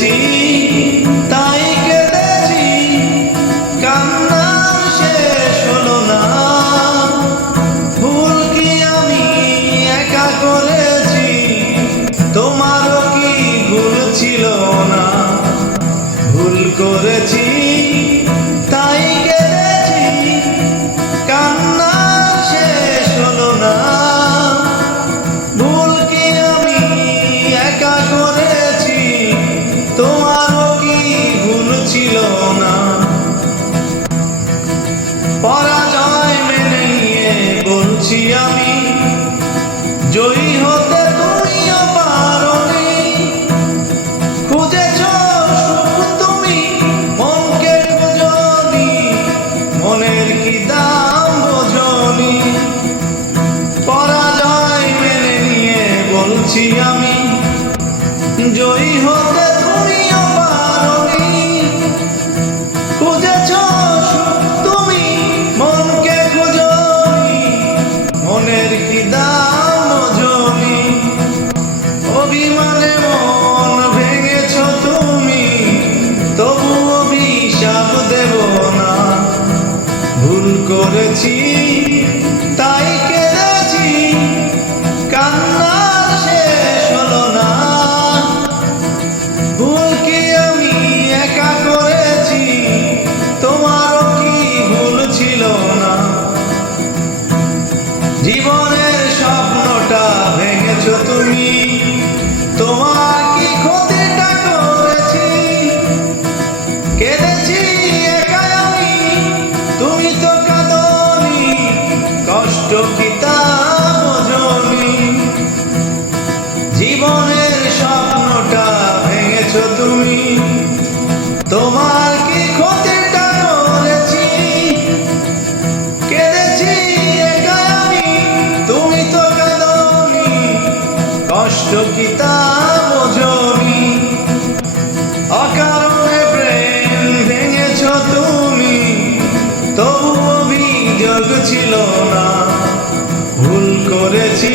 করেছি তাই কেঁদেছি, কান্না শেষ হলো না। ভুল কি আমি একা করেছি, তোমারও কি ভুল ছিল না? ভুল করেছি তাই কেঁদেছি, কান্না শেষ হলো না। ভুল কি আমি একা করেছি, তোমারও কি ভুল ছিল না? পরাজয় মেনে নিয়ে বলছি আমি, জয়ী হতে তুমিও পারোনি। খুঁজেছ সুখ তুমি, মনকে খোঁজনি, মনের কি দাম বোঝনি। পরাজয় মেনে নিয়ে বলছি আমি, জয়ী হতে তুমিও পারোনি। খুঁজেছ সুখ তুমি, মনকে খোঁজনি, মনের কি দাম বোঝনি। অভিমানে মন ভেঙেছ তুমি, তবু অভিশাপ দেব না। ভুল করেছি তাই কেঁদেছি, কান্না শেষ হলো না। ভুল কি আমি একা করেছি, তোমারও কি ভুল ছিল না? জীবনের স্বপ্নটা ভেঙেছ তুমি, তোমার কি ক্ষতিটা করেছি? কেঁদেছি একা আমি, তুমি তো কাঁদনি, কষ্ট কি তা বোঝনি। জীবনের স্বপ্নটা ভেঙেছ তুমি, তোমার কি ক্ষতিটা করেছি? কেঁদেছি একা আমি, তুমি তো কাঁদনি, কষ্ট কি তা বোঝনি। অকারণে প্রেম ভেঙেছ তুমি, তবু অভিযোগ ছিল না। ভুল করেছি